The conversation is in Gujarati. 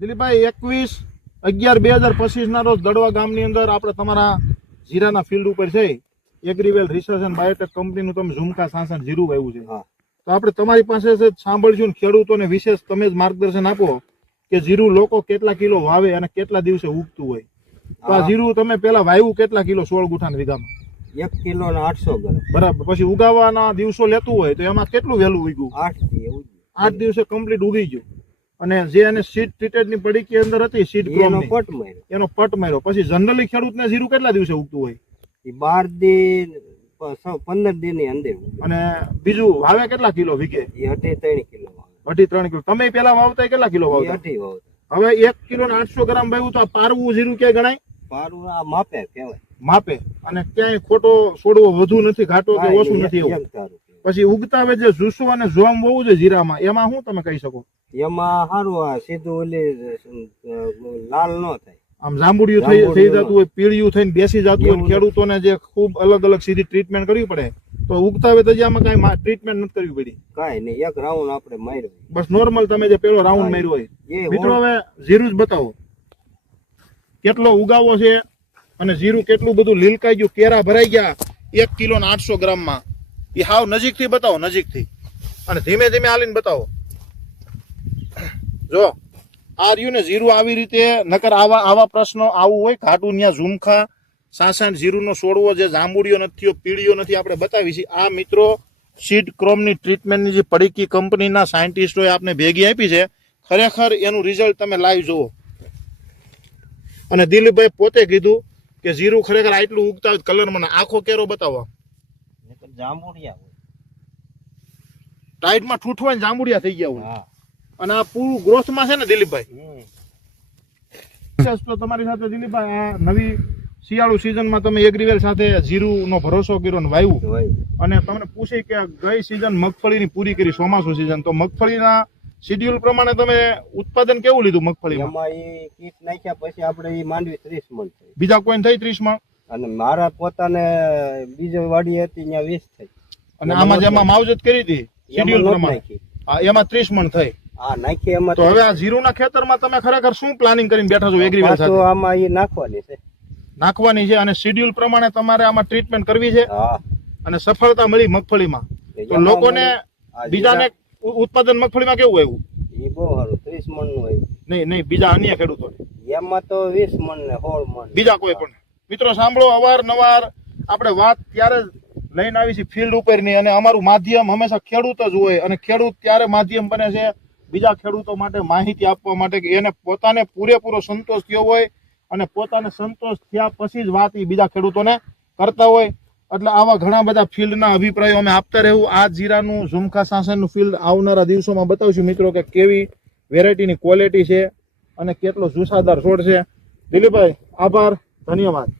દિલીપભાઈ એકવીસ અગિયાર બે હજાર પચીસ ના રોજ દડવા ગામની અંદર આપણે તમારા જીરાના ફિલ્ડ ઉપર છે. એગ્રીવેલ રિસર્ચ એન્ડ બાયોટેક કંપનીનું તમે ઝુમકા સાસણ જીરું વાવ્યું છે. હા. તો આપણે તમારી પાસે જ સાંભળજો ને ખેડૂતોને વિશેષ તમે જ માર્ગદર્શન આપો કે જીરું લોકો કેટલા કિલો વાવે અને કેટલા દિવસે ઉગતું હોય. તો આ જીરું તમે પેલા વાવ્યું કેટલા કિલો સોળ ગુઠાના વીઘામાં? એક કિલો ને આઠસો ગ્રામ. બરાબર. પછી ઉગાવવાના દિવસો લેતું હોય તો એમાં કેટલું વહેલું ઉગ્યું? આઠ. આઠ દિવસે કમ્પ્લીટ ઉગી ગયું. અને જે એને સીટ ટ્રીટેડની પડીકી અંદર હતી સીટ એનો પટ માર્યો. એનો પટ માર્યો. પછી જનરલી ખેડૂતને જીરું કેટલા દિવસે ઉગતું હોય? એ બાર દિન પંદર દિનની અંદર અને બીજું વાવે કેટલા કિલો વીઘે? એ અઢી ત્રણ કિલો. અઢી ત્રણ કિલો. તમે પેલા વાવતા કેટલા કિલો વાવતા? અઢી વાવતા. હવે એક કિલો ને આઠસો ગ્રામ વાવ્યું તો આ પારવું જીરું કે ગણાય? પારવું આ માપે કહેવાય. માપે. અને ક્યાંય ખોટો છોડવો વધુ નથી ઘાટો કે ઓછું નથી એવું. પછી ઉગતા હવે જે જુસ્સો અને જોમ હોવું જોઈએ જીરામાં એમાં શું તમે કહી શકો? એમાં સારું આ સીધું ઓલી લાલ ન થાય. આમ જાંબુડિયું થઈ થઈ જતું હોય પીળિયું થઈને બેસી જતું હોય ખેડૂતોને જે ખૂબ અલગ અલગ સીધી ટ્રીટમેન્ટ કરવી પડે તો ઉગતા હવે તો આમાં કઈ ટ્રીટમેન્ટ નથી કરવી પડી. કાંઈ નહીં એક રાઉન્ડ આપણે માર્યો. બસ નોર્મલ તમે જે પેલો રાઉન્ડ માર્યો હોય. મિત્રો હવે જીરું જ બતાવો. કેટલો ઉગાવો છે અને જીરું કેટલું બધું લીલકાઈ ગયું કેરા ભરાઈ ગયા એક કિલો ને આઠસો ગ્રામમાં. એ હાવ નજીકથી બતાવો નજીકથી. અને ધીમે ધીમે હાલીને બતાવો. જો આ રહ્યું ને જીરું આવી રીતે નકર આવા આવા પ્રશ્નો આવું હોય ઘાટું ત્યાં ઝુમખા સાસણ જીરુંનો છોડવો જે જાંબુડિયો નથી પીળીઓ નથી આપણે બતાવી છે આ મિત્રો સીડ ક્રોમની ટ્રીટમેન્ટની જે પડીકી કંપનીના સાયન્ટિસ્ટોએ આપને ભેગી આપી છે ખરેખર એનું રિઝલ્ટ તમે લાઈવ જુઓ. અને દિલીપભાઈ પોતે કીધું કે જીરું ખરેખર આટલું ઉગતા હોય કલર મને આખો કેરો બતાવો. જાંબુડિયા ટાઈટમાં ઠૂઠવાય જાંબુડિયા થઈ ગયા હોય. હા. અને આ પૂરું ગ્રોથમાં છે ને દિલીપભાઈ? તમારી સાથે દિલીપભાઈ આ નવી શિયાળુ સિઝનમાં તમે એગ્રીવેલ સાથે જીરુંનો ભરોસો કર્યો ને વાયુ. અને તમને પૂછી કે ગઈ સિઝન મગફળીની પૂરી કરી ચોમાસુ સિઝન તો મગફળીના શિડ્યુલ પ્રમાણે તમે ઉત્પાદન કેવું લીધું મગફળીમાં? એમાં એ કીટ નાખ્યા પછી આપણે એ માંડવી ત્રીસ મણ થઈ. બીજા કોઈ થઈ ત્રીસ મણ? અને મારા પોતાને બીજી વાડી હતી ત્યાં વીસ થઈ. અને આમાં જેમાં માવજત કરી હતી શિડ્યુલ પ્રમાણે? એમાં ત્રીસ મણ થઈ. તો હવે આ જીરુના ખેતરમાં તમે ખરેખર શું પ્લાનિંગ કરીને બેઠા છો પાછું સાથે? આમાં એ નાખવાની છે. નાખવાની છે અને શિડ્યુલ પ્રમાણે તમારે આમાં ટ્રીટમેન્ટ કરવી છે અને સફળતા મળી મગફળીમાં. તો લોકોને બીજાને ઉત્પાદન મગફળીમાં કેવું આવ્યું? એ બહુ સારું ત્રીસ મણનું નહીં નહીં બીજા અન્ય ખેડૂતોને. એમાં તો વીસ મણ ને સોળ મણ બીજા કોઈ પણ. મિત્રો સાંભળો અવારનવાર આપણે વાત ત્યારે લઈને આવી છે ફિલ્ડ ઉપરની અને અમારું માધ્યમ હંમેશા ખેડૂત જ હોય અને ખેડૂત ત્યારે માધ્યમ બને છે બીજા ખેડૂતો માટે માહિતી આપવા માટે કે એને પોતાને પૂરેપૂરો સંતોષ થયો હોય અને પોતાને સંતોષ થયા પછી જ વાત એ બીજા ખેડૂતોને કરતા હોય. એટલે આવા ઘણા બધા ફિલ્ડના અભિપ્રાયો અમે આપતા રહેવું. આ જીરાનું ઝુમખા સાસણનું ફિલ્ડ આવનારા દિવસોમાં બતાવશું મિત્રો કે કેવી વેરાયટીની ક્વોલિટી છે અને કેટલો જુસાદાર છોડ છે. દિલીપભાઈ, આભાર. ધન્યવાદ.